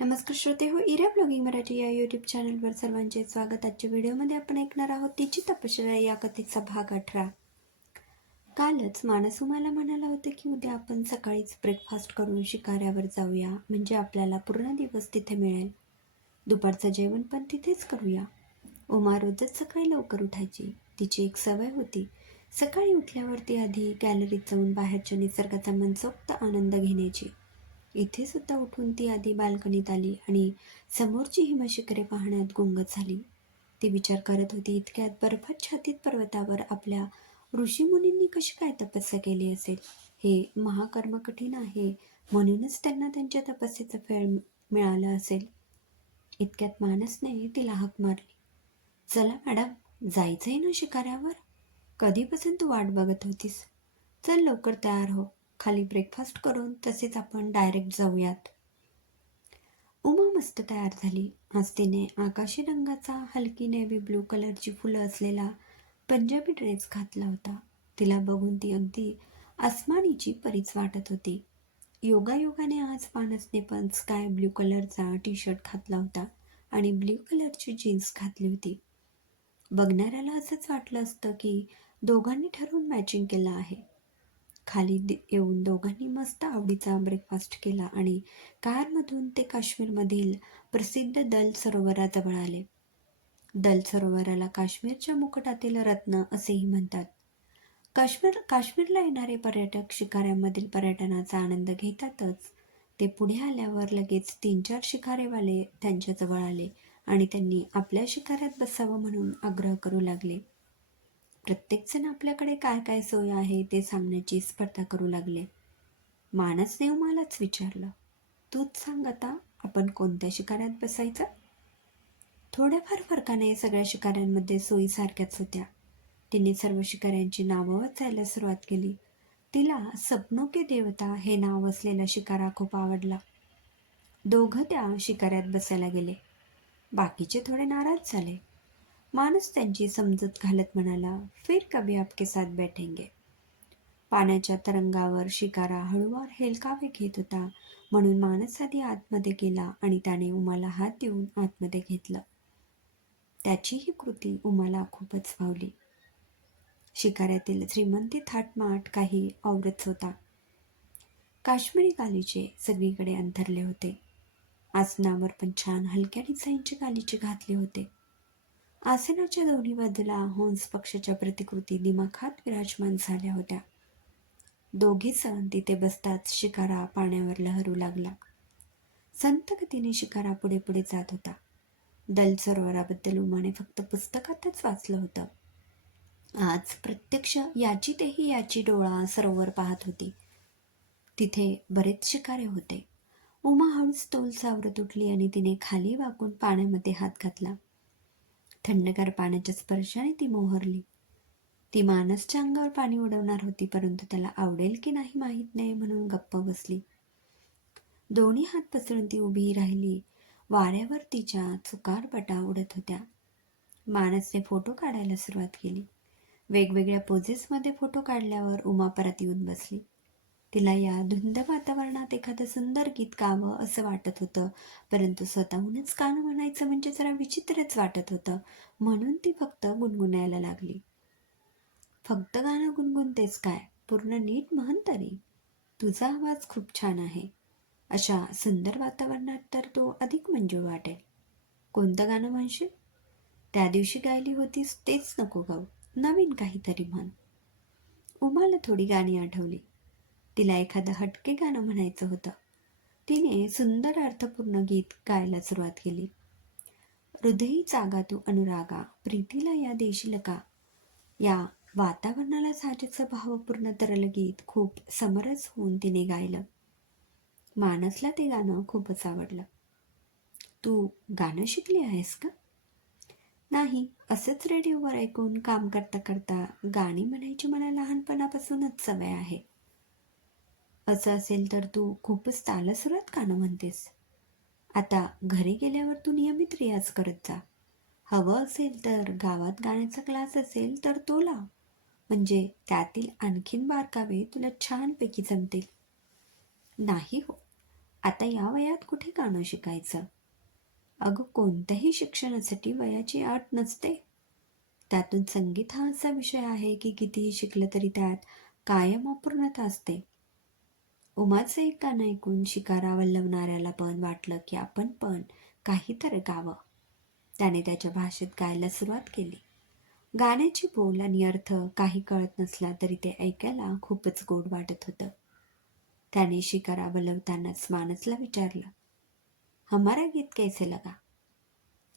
नमस्कार श्रोते हो इरा ब्लॉगिंग मराठी या यूट्यूब चॅनलवर सर्वांचे स्वागत. आजच्या व्हिडिओमध्ये आपण ऐकणार आहोत तिची तपश्चर्या या कथेचा भाग अठरा. कालच माणसू मला म्हणाला होतं की उद्या आपण सकाळीच ब्रेकफास्ट करून शिकाऱ्यावर जाऊया. म्हणजे आपल्याला पूर्ण दिवस तिथे मिळेल. दुपारचं जेवण पण तिथेच करूया. उमा रोजच सकाळी लवकर उठायची. तिची एक सवय होती. सकाळी उठल्यावर ती आधी गॅलरीत जाऊन बाहेरच्या निसर्गाचा मनसोक्त आनंद घेण्याची. इथे सुद्धा उठून ती आधी बाल्कनीत आली आणि समोरची हिमशिखरे पाहण्यात गुंगत झाली. ती विचार करत होती इतक्यात बर्फाच्छादित पर्वतावर आपल्या ऋषीमुनींनी कशी काय तपस्या केली असेल? हे महाकर्म कठीण आहे म्हणूनच त्यांना त्यांच्या तपस्येचं फळ मिळालं असेल. इतक्यात मानसने तिला हाक मारली. चला मॅडम जायचंय ना शिकाऱ्यावर? कधीपासून तू वाट बघत होतीस? चल लवकर तयार हो. खाली ब्रेकफास्ट करून तसेच आपण डायरेक्ट जाऊयात. उमा मस्त तयार झाली. आज तिने आकाशी रंगाचा हलकी नेव्ही ब्लू कलरची फुलं असलेला पंजाबी ड्रेस घातला होता. तिला बघून ती अगदी आसमानीची परीच वाटत होती. योगायोगाने आज पानसने पण स्काय ब्ल्यू कलरचा टी शर्ट घातला होता आणि ब्ल्यू कलरची जीन्स घातली होती. बघणाऱ्याला असंच वाटलं असतं की दोघांनी ठरवून मॅचिंग केलं आहे. खाली येऊन दोघांनी मस्त आवडीचा ब्रेकफास्ट केला आणि कारमधून ते काश्मीरमधील प्रसिद्ध दल सरोवराजवळ आले. दल सरोवराला काश्मीरच्या मुकुटातील रत्न असेही म्हणतात. काश्मीर काश्मीरला येणारे पर्यटक शिकाऱ्यामधील पर्यटनाचा आनंद घेतातच. ते पुढे आल्यावर लगेच तीन चार शिकारेवाले त्यांच्याजवळ आले आणि त्यांनी आपल्या शिकाऱ्यात बसावं म्हणून आग्रह करू लागले. प्रत्येकजण आपल्याकडे काय काय सोय आहे ते सांगण्याची स्पर्धा करू लागले. मानसदेव मलाच विचारलं तूच सांग आता आपण कोणत्या शिकाऱ्यात बसायचं? थोड्याफार फरकाने सगळ्या शिकाऱ्यांमध्ये सोयी सारख्याच होत्या. तिने सर्व शिकाऱ्यांची नावं वाचायला सुरुवात केली. तिला सपनो के देवता हे नाव असलेला शिकारा खूप आवडला. दोघं त्या शिकाऱ्यात बसायला गेले. बाकीचे थोडे नाराज झाले. माणूस त्यांची समजत घालत म्हणाला फिर कभी आपके साथ बैठेंगे. पाण्याच्या तरंगावर शिकारा हळूवार हेलकावे घेत होता म्हणून माणस आधी आतमध्ये गेला आणि त्याने उमाला हात देऊन आतमध्ये घेतलं. त्याची ही कृती उमाला खूपच भावली. शिकाऱ्यातील श्रीमंती थाटमाट काही औरच होता. काश्मीरी गालीचे सगळीकडे अंथरले होते. आसनावर पण छान हलक्या डिझाईनचे गालीचे घातले होते. आसनाच्या दोन्ही बाजूला हंस पक्षाच्या प्रतिकृती दिमाखात विराजमान झाल्या होत्या. दोघे सण तिथे बसताच शिकारा पाण्यावर लहरू लागला. संत गतीने शिकारा पुढे पुढे जात होता. दल सरोवराबद्दल उमाने फक्त पुस्तकातच वाचलं होतं. आज प्रत्यक्ष याची तेही याची डोळा सरोवर पाहत होती. तिथे बरेच शिकारे होते. उमा हळूच तोल सावरत उठली आणि तिने खाली वाकून पाण्यामध्ये हात घातला. थंडगार पाण्याच्या स्पर्शाने ती मोहरली. ती मानसच्या अंगावर पाणी उडवणार होती परंतु त्याला आवडेल की नाही माहीत नाही म्हणून गप्प बसली. दोन्ही हात पसरून ती उभी राहिली. वाऱ्यावर तिच्या चुकार बटा उडत होत्या. मानसने फोटो काढायला सुरुवात केली. वेगवेगळ्या पोझेसमध्ये फोटो काढल्यावर उमा परत येऊन बसली. तिला या धुंद वातावरणात एखादं सुंदर गीत गावं असं वाटत होतं. परंतु स्वतःहूनच गाणं म्हणायचं म्हणजे जरा विचित्रच वाटत होतं. म्हणून ती फक्त गुणगुणायला लागली. फक्त गाणं गुणगुणतेच काय? पूर्ण नीट म्हण तरी. तुझा आवाज खूप छान आहे. अशा सुंदर वातावरणात तर तो अधिक मंजूळ वाटेल. कोणतं गाणं म्हणशील? त्या दिवशी गायली होतीस तेच नको गाऊ. नवीन काहीतरी म्हण. उमाला थोडी गाणी आठवली. तिला एखादं हटके गाणं म्हणायचं होतं. तिने सुंदर अर्थपूर्ण गीत गायला सुरुवात केली. हृदयी जागा तू अनुरागा प्रीतीला या देशील का? या वातावरणाला साजेचं भावपूर्ण तरल गीत खूप समरस होऊन तिने गायलं. मानसला ते गाणं खूपच आवडलं. तू गाणं शिकली आहेस का? नाही असंच रेडिओवर ऐकून काम करता करता गाणी म्हणायची मला लहानपणापासूनच सवय आहे. असं असेल तर तू खूपच तालसुरात गाणं म्हणतेस. आता घरी गेल्यावर तू नियमित रियाज करत जा. हवं असेल तर गावात गाण्याचा क्लास असेल तर तो लाव. म्हणजे त्यातील आणखीन बारकावे तुला छानपैकी जमतील. नाही हो आता या वयात कुठे गाणं शिकायचं? अगं कोणत्याही शिक्षणासाठी वयाची अट नसते. त्यातून संगीत हा असा विषय आहे की कितीही शिकलं तरी त्यात कायम अपूर्णता असते. उमाचं एक गाणं ऐकून शिकारा वल्लवणाऱ्याला पण वाटलं की आपण पण काहीतरी गावं. त्याने त्याच्या भाषेत गायला सुरुवात केली. गाण्याची बोल आणि अर्थ काही कळत नसला तरी ते ऐकायला खूपच गोड वाटत होतं. त्याने शिकारा वलवतानाच मानसला विचारलं हमारा गीत कैसे लगा?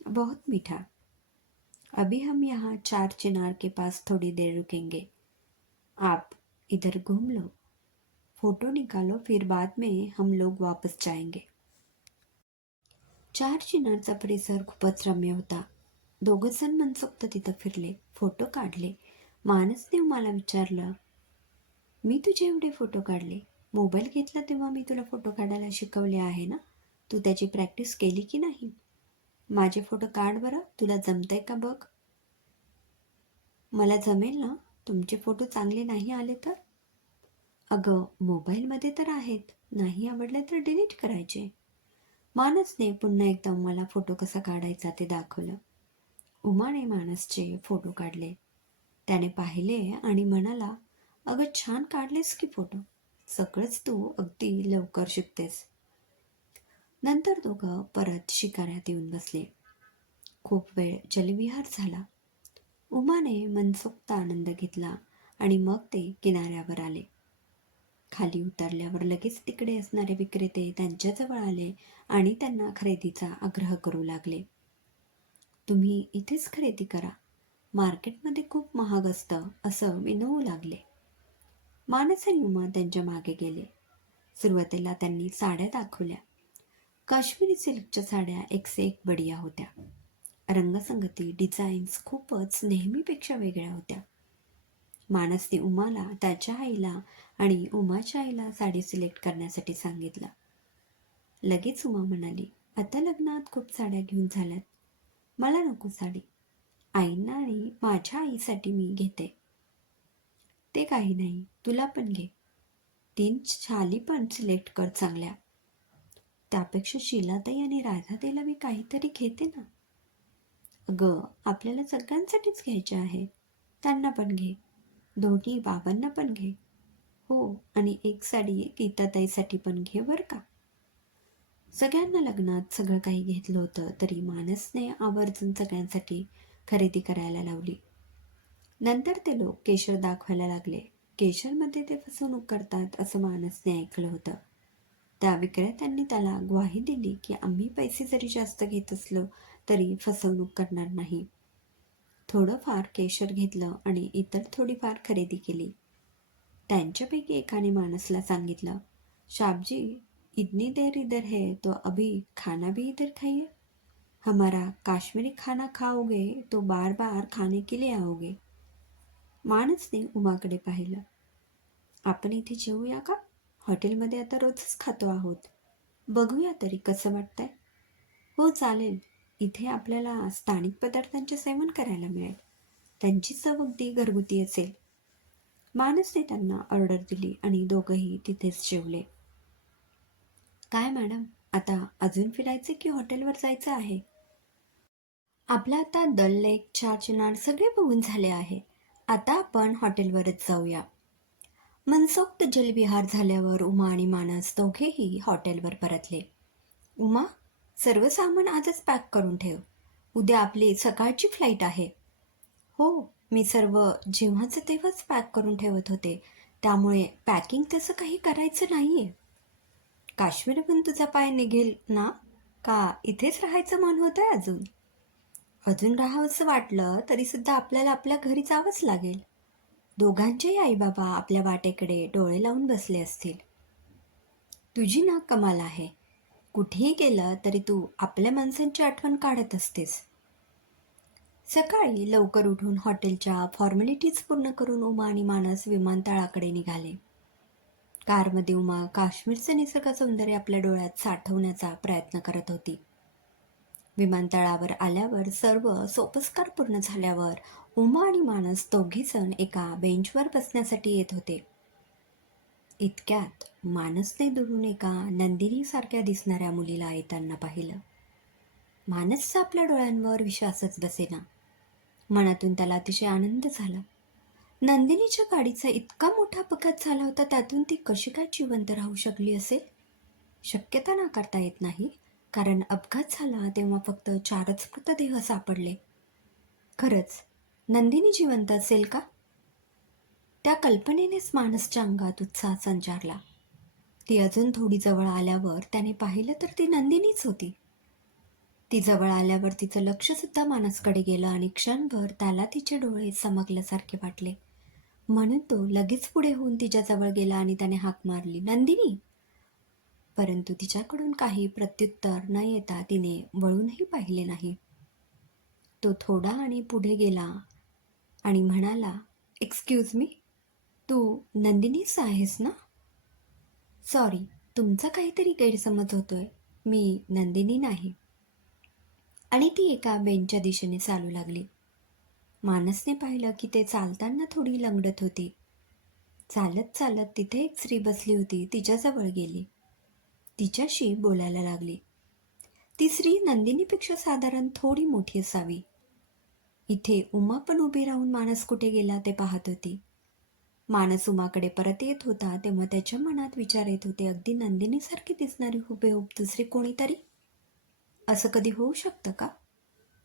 बहुत मीठा. अभी हम यहाँ चार चिनार के पास थोड़ी देर रुकेंगे। आप इधर घूम लो। फोटो निकालो फिर बाद में हम लोग वापस जाएंगे। चार चिनारचा परिसर खूपच रम्य होता. दोघं जण मनसोक्त तिथं फिरले फोटो काढले. मानसने मला विचारलं मी तुझे एवढे फोटो काढले? मोबाईल घेतला तेव्हा मी तुला फोटो काढायला शिकवले आहे ना? तू त्याची प्रॅक्टिस केली की नाही? माझे फोटो काढ बरं तुला जमतंय का बघ? मला जमेल ना? तुमचे फोटो चांगले नाही आले तर? अगं मोबाईलमध्ये तर आहेत. नाही आवडले तर डिलीट करायचे. मानसने पुन्हा एकदा मला फोटो कसा काढायचा ते दाखवलं. उमाने मानसचे फोटो काढले. त्याने पाहिले आणि म्हणाला अगं छान काढलेस की फोटो. सगळंच तू अगदी लवकर शिकतेस. नंतर दोघं परत शिकाऱ्यात येऊन बसले. खूप वेळ जलविहार झाला. उमाने मनसोक्त आनंद घेतला आणि मग ते किनाऱ्यावर आले. खाली उतरल्यावर लगेच तिकडे असणारे विक्रेते त्यांच्याजवळ आले आणि त्यांना खरेदीचा आग्रह करू लागले. तुम्ही इथेच खरेदी करा. मार्केटमध्ये खूप महाग असतं असं विनवू लागले. मानस आणि उमा त्यांच्या मागे गेले. सुरुवातीला त्यांनी साड्या दाखवल्या. काश्मीरी सिल्कच्या साड्या एकसे एक बढिया होत्या. रंगसंगती डिझाईन्स खूपच नेहमीपेक्षा वेगळ्या होत्या. मानसने उमाला त्याच्या आईला आणि उमाच्या आईला साडी सिलेक्ट करण्यासाठी सांगितलं. लगेच उमा म्हणाली आता लग्नात खूप साड्या घेऊन झाल्यात. मला नको साडी. आईंना आणि माझ्या आईसाठी मी घेते. ते काही नाही. तुला पण घे. तीन शाली पण सिलेक्ट कर चांगल्या. त्यापेक्षा शिलाताई आणि राधाताईला मी काहीतरी घेते ना. अगं आपल्याला सगळ्यांसाठीच घ्यायचे आहे त्यांना पण घे. दोन्ही बाबांना पण घे. हो आणि एक साडी गीताताईसाठी पण घे बरं का. सगळ्यांना लग्नात सगळं काही घेतलं होतं तरी मानसने आवर्जून सगळ्यांसाठी खरेदी करायला लावली. नंतर ते लोक केशर दाखवायला लागले. केशरमध्ये ते फसवणूक करतात असं मानसने ऐकलं होतं. त्या विक्रेत्यांनी त्याला ग्वाही दिली की आम्ही पैसे जरी जास्त घेत असलो तरी फसवणूक करणार नाही. थोडंफार केशर घेतलं आणि इतर थोडीफार खरेदी केली. त्यांच्यापैकी एकाने मानसला सांगितलं शाबजी इतनी देर इधर है तो अभी खाना भी इधर खाइए? हमारा काश्मीरी खाना खाओगे तो बार बार खाने के लिए आओगे. माणसने उमाकडे पाहिलं. आपण इथे जेवूया का? हॉटेलमध्ये आता रोजच खातो आहोत. बघूया तरी कसं वाटतंय. हो चालेल. इथे आपल्याला स्थानिक पदार्थांचे सेवन करायला मिळेल. त्यांची चव अगदी घरगुती असेल. मानसने त्यांना ऑर्डर दिली आणि दोघंही तिथेच जेवले. काय मॅडम आता अजून फिरायचे की हॉटेलवर जायचं आहे? आपला आता दल लेक चार चिनार सगळे बघून झाले आहे. आता आपण हॉटेलवरच जाऊया. मनसोक्त जलविहार झाल्यावर उमा आणि मानस दोघेही हॉटेलवर परतले. उमा सर्व सामान आजच पॅक करून ठेव. उद्या आपली सकाळची फ्लाईट आहे. हो मी सर्व जेव्हाचं तेव्हाच पॅक करून ठेवत होते. त्यामुळे पॅकिंग तसं काही करायचं नाही आहे काश्मीर पण तुझा पाय निघेल ना? का इथेच राहायचं मन होतं अजून? अजून राहावंसं वाटलं तरीसुद्धा आपल्याला आपल्या घरी जावंच लागेल. दोघांचेही आईबाबा आपल्या वाटेकडे डोळे लावून बसले असतील. तुझी ना कमाल आहे. कुठेही गेलं तरी तू आपल्या माणसांची आठवण काढत असतेस. सकाळी लवकर उठून हॉटेलच्या फॉर्मॅलिटीज पूर्ण करून उमा आणि मानस विमानतळाकडे निघाले. कारमध्ये उमा काश्मीरचं निसर्ग सौंदर्य आपल्या डोळ्यात साठवण्याचा प्रयत्न करत होती. विमानतळावर आल्यावर सर्व सोपस्कार पूर्ण झाल्यावर उमा आणि मानस दोघीजण एका बेंचवर बसण्यासाठी येत होते. इतक्यात मानसने दुरून एका नंदिनीसारख्या दिसणाऱ्या मुलीला येताना पाहिलं. मानसचा आपल्या डोळ्यांवर विश्वासच बसेना. मनातून त्याला अतिशय आनंद झाला. नंदिनीच्या गाडीचा इतका मोठा अपघात झाला होता त्यातून ती कशी काय जिवंत राहू शकली असेल? शक्यता नाकारता येत नाही कारण अपघात झाला तेव्हा फक्त चारच मृतदेह सापडले. खरंच नंदिनी जिवंत असेल का? त्या कल्पनेनेच मानसच्या अंगात उत्साह संचारला. ती अजून थोडी जवळ आल्यावर त्याने पाहिलं तर ती नंदिनीच होती. ती जवळ आल्यावर तिचं लक्षसुद्धा मानसकडे गेलं आणि क्षणभर त्याला तिचे डोळे चमकल्यासारखे वाटले. म्हणून तो लगेच पुढे होऊन तिच्याजवळ गेला आणि त्याने हाक मारली नंदिनी! परंतु तिच्याकडून काही प्रत्युत्तर न येता तिने वळूनही पाहिले नाही. तो थोडा आणि पुढे गेला आणि म्हणाला एक्सक्यूज मी तू नंदिनीच आहेस ना? सॉरी तुमचा काहीतरी गैरसमज होतोय. मी नंदिनी नाही. आणि ती एका बेंचच्या दिशेने चालू लागली. मानसने पाहिलं की ते चालताना थोडी लंगडत होती. चालत चालत तिथे एक स्त्री बसली होती तिच्याजवळ गेली. तिच्याशी बोलायला लागली. ती स्त्री नंदिनीपेक्षा साधारण थोडी मोठी असावी. इथे उमा पण उभी राहून मानस कुठे गेला ते पाहत होती. मानस उमाकडे परत येत होता तेव्हा त्याच्या मनात विचार येत होते अगदी नंदिनीसारखी दिसणारी हुबेहूब दुसरी कोणीतरी? असं कधी होऊ शकतं का?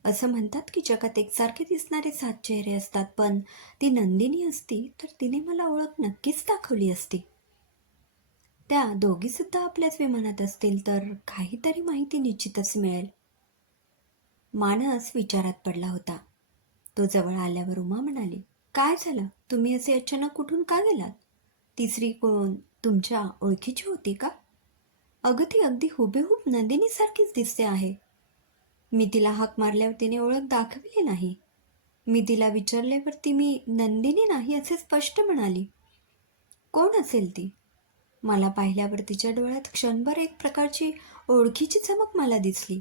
असं म्हणतात की जगात एकसारखे दिसणारे सात चेहरे असतात पण ती नंदिनी असती तर तिने मला ओळख नक्कीच दाखवली असती. त्या दोघीसुद्धा आपल्याच विमानात असतील तर काहीतरी माहिती निश्चितच मिळेल. मानस विचारात पडला होता. तो जवळ आल्यावर उमा म्हणाली काय झालं? तुम्ही असे अचानक कुठून का गेलात? तिसरी कोण तुमच्या ओळखीची होती का? अगं ती अगदी हुबेहूब नंदिनीसारखीच दिसते आहे. मी तिला हाक मारल्यावर तिने ओळख दाखविली नाही. मी तिला विचारल्यावर ती मी नंदिनी नाही असे स्पष्ट म्हणाली. कोण असेल ती? मला पाहिल्यावर तिच्या डोळ्यात क्षणभर एक प्रकारची ओळखीची चमक मला दिसली.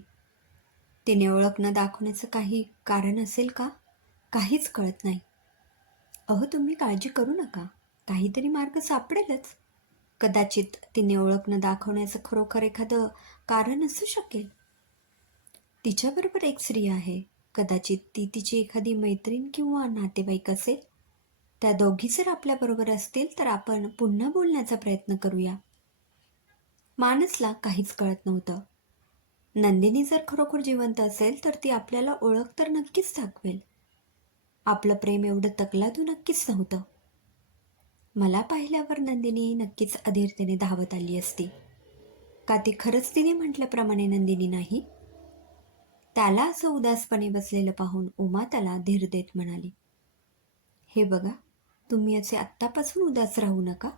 तिने ओळख न दाखवण्याचं काही कारण असेल का? काहीच कळत नाही. अहो तुम्ही काळजी करू नका. काहीतरी मार्ग सापडेलच. कदाचित तिने ओळख न दाखवण्याचं खरोखर एखादं कारण असू शकेल. तिच्याबरोबर एक स्त्री आहे. कदाचित ती तिची एखादी मैत्रीण किंवा नातेवाईक असेल. त्या दोघी जर आपल्याबरोबर असतील तर आपण पुन्हा बोलण्याचा प्रयत्न करूया. मानसला काहीच कळत नव्हतं. नंदिनी जर खरोखर जिवंत असेल तर ती आपल्याला ओळख तर नक्कीच दाखवेल. आपलं प्रेम एवढं तकलादू नक्कीच नव्हतं. मला पाहिल्यावर नंदिनी नक्कीच अधीरतेने धावत आली असती. का ती खरंच तिने म्हटल्याप्रमाणे नंदिनी नाही? त्याला असं उदासपणे बसलेलं पाहून उमा त्याला धीर देत म्हणाली हे बघा तुम्ही असे आत्तापासून उदास राहू नका.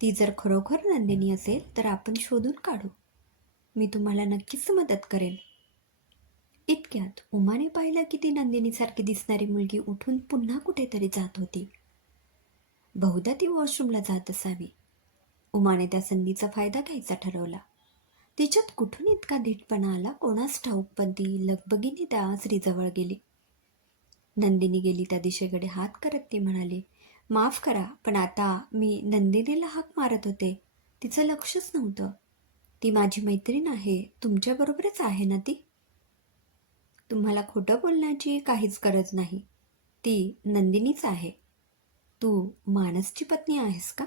ती जर खरोखर नंदिनी असेल तर आपण शोधून काढू. मी तुम्हाला नक्कीच मदत करेल इतक्यात उमाने पाहिलं की ती नंदिनीसारखी दिसणारी मुलगी उठून पुन्हा कुठेतरी जात होती. बहुधा ती वॉशरूमला जात असावी. उमाने त्या संधीचा फायदा घ्यायचा ठरवला. तिच्यात कुठून इतका धीटपणा आला कोणास ठाऊक पण ती लगबगीने त्या आसरीजवळ गेली. नंदिनी गेली त्या दिशेकडे हात करत ती म्हणाली माफ करा पण आता मी नंदिनीला हाक मारत होते. तिचं लक्षच नव्हतं. ती माझी मैत्रीण आहे तुमच्याबरोबरच आहे ना ती? तुम्हाला खोटं बोलण्याची काहीच गरज नाही. ती नंदिनीच आहे. तू मानसची पत्नी आहेस का?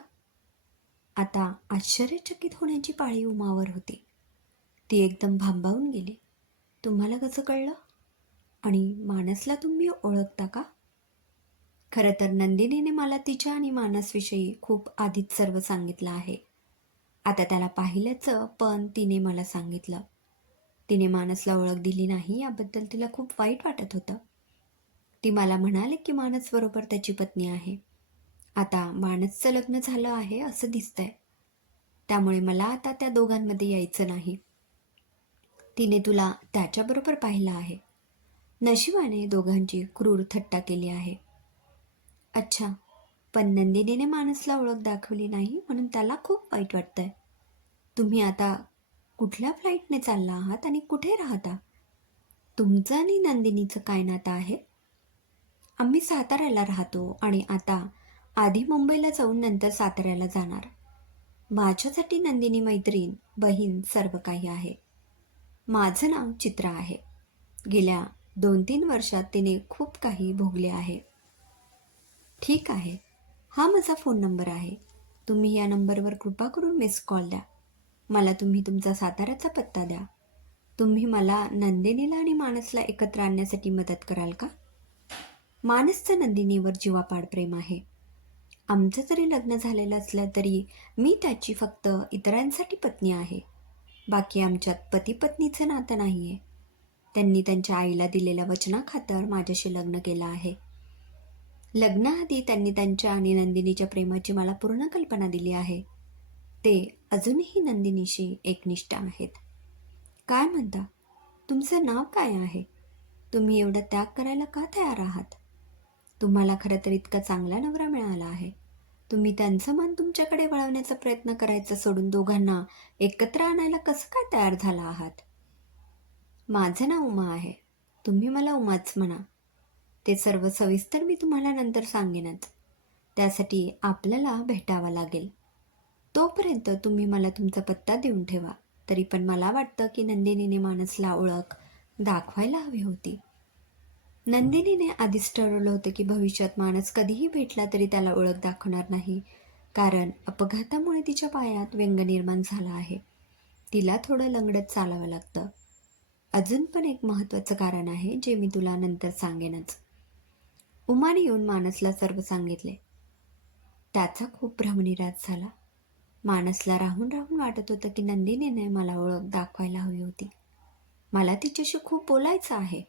आता आश्चर्यचकित होण्याची पाळी उमावर होती. ती एकदम भांबावून गेली. तुम्हाला कसं कळलं? आणि मानसला तुम्ही ओळखता का? खरं तर नंदिनीने मला तिच्या आणि मानसविषयी खूप आधीच सर्व सांगितलं आहे. आता त्याला पाहिल्याचं पण तिने मला सांगितलं. तिने मानसला ओळख दिली नाही याबद्दल तिला खूप वाईट वाटत होतं. ती मला म्हणाले की मानस बरोबर त्याची पत्नी आहे. आता मानसचं लग्न झालं आहे असं दिसतंय. त्यामुळे मला आता त्या दोघांमध्ये यायचं नाही. तिने तुला त्याच्याबरोबर पाहिलं आहे. नशिबाने दोघांची क्रूर थट्टा केली आहे. अच्छा पण नंदिनीने मानसला ओळख दाखवली नाही म्हणून त्याला खूप वाईट वाटतंय. तुम्ही आता कुठल्या फ्लाईटने चालला आहात आणि कुठे राहता? तुमचं आणि नंदिनीचं काय नातं आहे? आम्ही साताऱ्याला राहतो आणि आता आधी मुंबईला जाऊन नंतर साताऱ्याला जाणार. माझ्यासाठी नंदिनी मैत्रीण बहीण सर्व काही आहे. माझं नाव चित्रा आहे. गेल्या दोन तीन वर्षात तिने खूप काही भोगले आहे. ठीक आहे. हा माझा फोन नंबर आहे. तुम्ही या नंबरवर कृपा करून मिस कॉल द्या. मला तुम्ही तुमचा साताऱ्याचा पत्ता द्या. तुम्ही मला नंदिनीला आणि मानसला एकत्र आणण्यासाठी मदत कराल का? मानसचं नंदिनीवर जीवापाड प्रेम आहे. आमचं जरी लग्न झालेलं असलं तरी मी त्याची फक्त इतरांसाठी पत्नी आहे. बाकी आमच्यात पती पत्नीचं नातं नाही आहे त्यांनी त्यांच्या आईला दिलेल्या वचनाखातर माझ्याशी लग्न केलं आहे. लग्नाआधी त्यांनी त्यांच्या आणि नंदिनीच्या प्रेमाची मला पूर्ण कल्पना दिली आहे. ते अजूनही नंदिनीशी एकनिष्ठ आहेत. काय म्हणता? तुमचं नाव काय आहे? तुम्ही एवढा त्याग करायला का तयार आहात? तुम्हाला खरं तर इतका चांगला नवरा मिळाला आहे. तुम्ही त्यांचं मन तुमच्याकडे वळवण्याचा प्रयत्न करायचा सोडून दोघांना एकत्र आणायला कसं काय तयार झाला आहात? माझं नाव उमा आहे. तुम्ही मला उमाच म्हणा. ते सर्व सविस्तर मी तुम्हाला नंतर सांगेनच. त्यासाठी आपल्याला भेटावं लागेल. तोपर्यंत तुम्ही मला तुमचा पत्ता देऊन ठेवा. तरी पण मला वाटतं की नंदिनीने मानसला ओळख दाखवायला हवी होती. नंदिनीने आधीच ठरवलं होतं की भविष्यात माणस कधीही भेटला तरी त्याला ओळख दाखवणार नाही कारण अपघातामुळे तिच्या पायात व्यंग निर्माण झाला आहे. तिला थोडं लंगडत चालावं लागतं. अजून पण एक महत्त्वाचं कारण आहे जे मी तुला नंतर सांगेनच. उमाने येऊन मानसला सर्व सांगितले. त्याचा खूप भ्रमनिराश झाला. मानसला राहून राहून वाटत होतं की नंदिनीने मला ओळख दाखवायला हवी होती. मला तिच्याशी खूप बोलायचं आहे.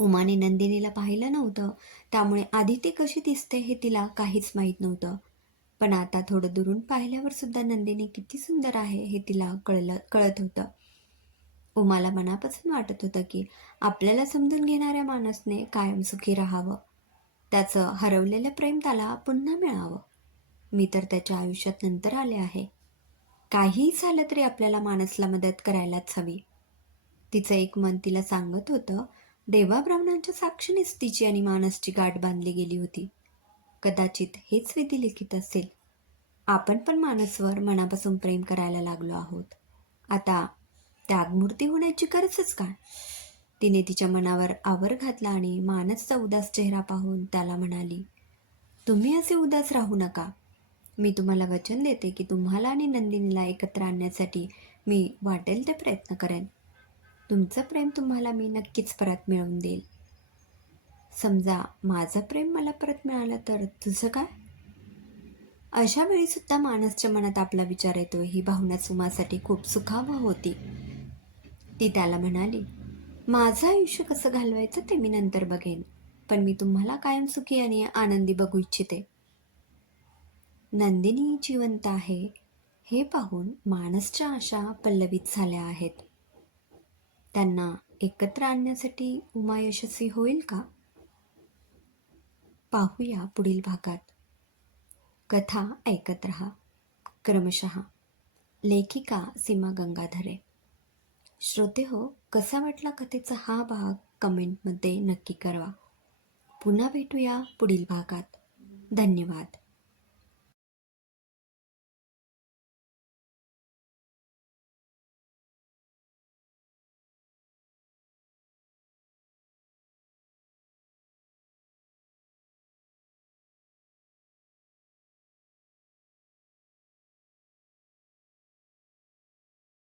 उमाने नंदिनीला पाहिलं नव्हतं. त्यामुळे आधी ती कशी दिसते हे तिला काहीच माहीत नव्हतं. पण आता थोडं दुरून पाहिल्यावर सुद्धा नंदिनी किती सुंदर आहे हे तिला कळलं कळत होतं. उमाला मनापासून वाटत होतं की आपल्याला समजून घेणाऱ्या माणसने कायम सुखी राहावं. त्याचं हरवलेलं प्रेम त्याला पुन्हा मिळावं. मी तर त्याच्या आयुष्यात नंतर आले आहे. काहीही झालं तरी आपल्याला माणसला मदत करायलाच हवी. तिचं एक मन तिला सांगत होतं देवा ब्राह्मणांच्या साक्षीनेच तिची आणि मानसची गाठ बांधली गेली होती. कदाचित हेच विधी लिखित असेल. आपण पण मानसवर मनापासून प्रेम करायला लागलो आहोत. आता त्यागमूर्ती होण्याची गरजच काय? तिने तिच्या मनावर आवर घातला आणि मानसचा उदास चेहरा पाहून त्याला म्हणाली तुम्ही असे उदास राहू नका. मी तुम्हाला वचन देते की तुम्हाला आणि नंदिनीला एकत्र आणण्यासाठी मी वाटेल ते प्रयत्न करेन. तुमचं प्रेम तुम्हाला मी नक्कीच परत मिळवून देईल. समजा माझं प्रेम मला परत मिळालं तर तुझं काय? अशा वेळीसुद्धा मानसच्या मनात आपला विचार येतो ही भावना सुमासाठी खूप सुखावह होती. ती त्याला म्हणाली माझं आयुष्य कसं घालवायचं ते मी नंतर बघेन पण मी तुम्हाला कायम सुखी आणि आनंदी बघू इच्छिते. नंदिनी जिवंत आहे. हे पाहून मानसच्या आशा पल्लवित झाल्या आहेत. त्यांना एकत्र आणण्यासाठी उमा यशस्वी होईल का? पाहूया पुढील भागात. कथा ऐकत रहा. क्रमशः. लेखिका सीमा गंगाधरे. श्रोते हो कसा वाटला कथेचा हा भाग? कमेंटमध्ये नक्की कळवा. पुन्हा भेटूया पुढील भागात. धन्यवाद.